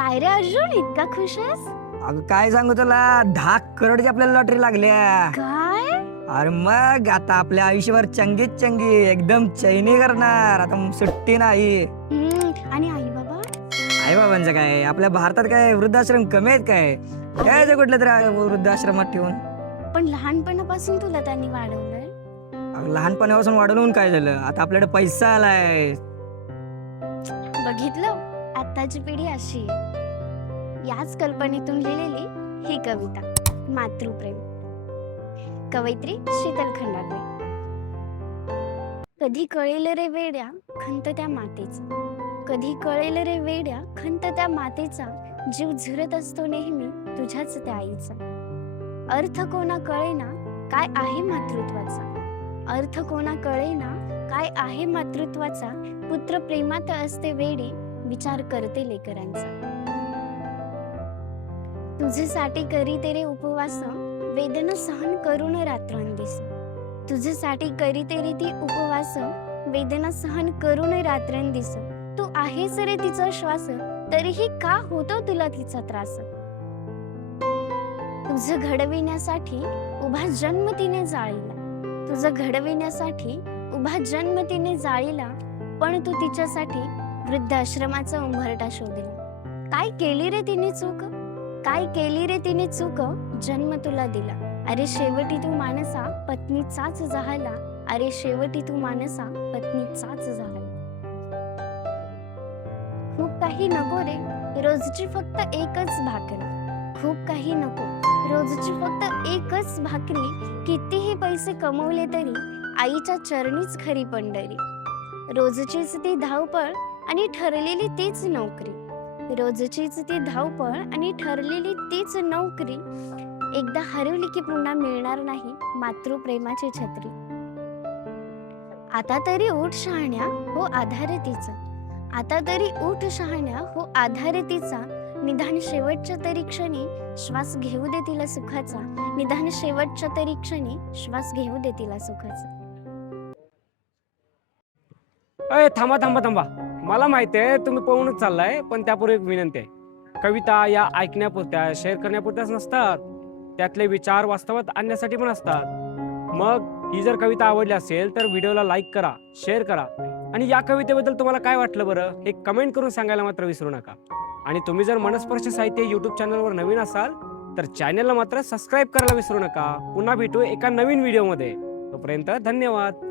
काय रे अर्जुन? इतका खुश आहेस? अगं काय सांगू तुला? दहा करोडची आपल्याला लॉटरी लागल्या. काय? अरे मग आता आपल्या आयुष्यभर चंगीच चंगी एकदम चैनी करणार. आता सुट्टी नाही. हम्म, आणि आई बाबा? आई बाबांचं काय? आपल्या भारतात काय वृद्धाश्रम कमी आहेत काय? काय ते कुठल्या तरी वृद्धाश्रमात ठेवून. पण लहानपणापासून तुला त्यांनी वाढवलंय? अगं, लहानपणापासून वाढवून काय झालं? आता आपल्याकडे पैसा आलाय. बघितलं? आत्ताची पिढी अशी आहे. याच कल्पनेतून लिहिलेली ही कविता मातृप्रेम. कवयित्री शीतल खंडागळे. कधी कळेल रे वेड्या खंत त्या मातेचा. कधी कळेल रे वेड्या खंत त्या मातेचा. जीव झुरत असतो नेहमी तुझ्याच त्या आईचा. अर्थ कोणा कळेना काय आहे मातृत्वाचा. अर्थ कोणा कळेना काय आहे मातृत्वाचा. पुत्र प्रेमात असते वेडे विचार करते लेकरांचा. तुझ्यासाठी करी तेरे उपवास वेदना सहन करून रात्रंदिस. तुझ्यासाठी करी तेरे ती उपवास वेदना सहन करून रात्रंदिस. तू आहेस रे तिचा श्वास तरीही का होतो तुला तिचा त्रास? तुझं घडविण्यासाठी उभा जन्म तिने जाळीला. तुझं घडविण्यासाठी उभा जन्म तिने जाळीला पण तू तिच्यासाठी वृद्धाश्रमाचा उंभरटा शोधला. काय केली रे तिने चूक? काय केली रे तिने चूक? जन्म तुला दिला. अरे शेवटी तू मानसा पत्नीचाच झाला. अरे शेवटी तू मानसा पत्नीचाच झाला. खूप काही नको रे. रोजची फक्त एकच भाकरी. खूप काही नको. रोजची फक्त एकच भाकरी. कितीही पैसे कमवले तरी आईच्या चरणीच खरी पंढरी. रोजचीच ती धावपळ आणि ठरलेली तीच नोकरी. रोजचीच ती धावपळ आणि ठरलेली तीच नोकरी. एकदा हरवली की पुन्हा मिळणार नाही मातृप्रेमाची छत्री. आता तरी उठ शहाण्या हो आधार तिचा. आता तरी उठ शहाण्या हो आधार तिचा. निधान शेवटच्या तरी क्षणी श्वास घेऊ दे तिला सुखाचा. निधान शेवटच्या तरी क्षणी श्वास घेऊ दे तिला सुखाचा. अय थांबा थांबा थांबा. मला माहिती आहे तुम्ही पळूनच चाललाय पण त्यापूर्वी एक विनंती आहे. कविता या ऐकण्यापुरत्या शेअर करण्यापुरत्याच नसतात. त्यातले विचार वास्तवात आणण्यासाठी पण असतात. मग ही जर कविता आवडली असेल तर व्हिडिओला लाईक करा शेअर करा. आणि या कवितेबद्दल तुम्हाला काय वाटलं बरं हे कमेंट करून सांगायला मात्र विसरू नका. आणि तुम्ही जर मनस्पर्श साहित्य यूट्यूब चॅनलवर नवीन असाल तर चॅनलला मात्र सबस्क्राईब करायला विसरू नका. पुन्हा भेटू एका नवीन व्हिडिओमध्ये तोपर्यंत धन्यवाद.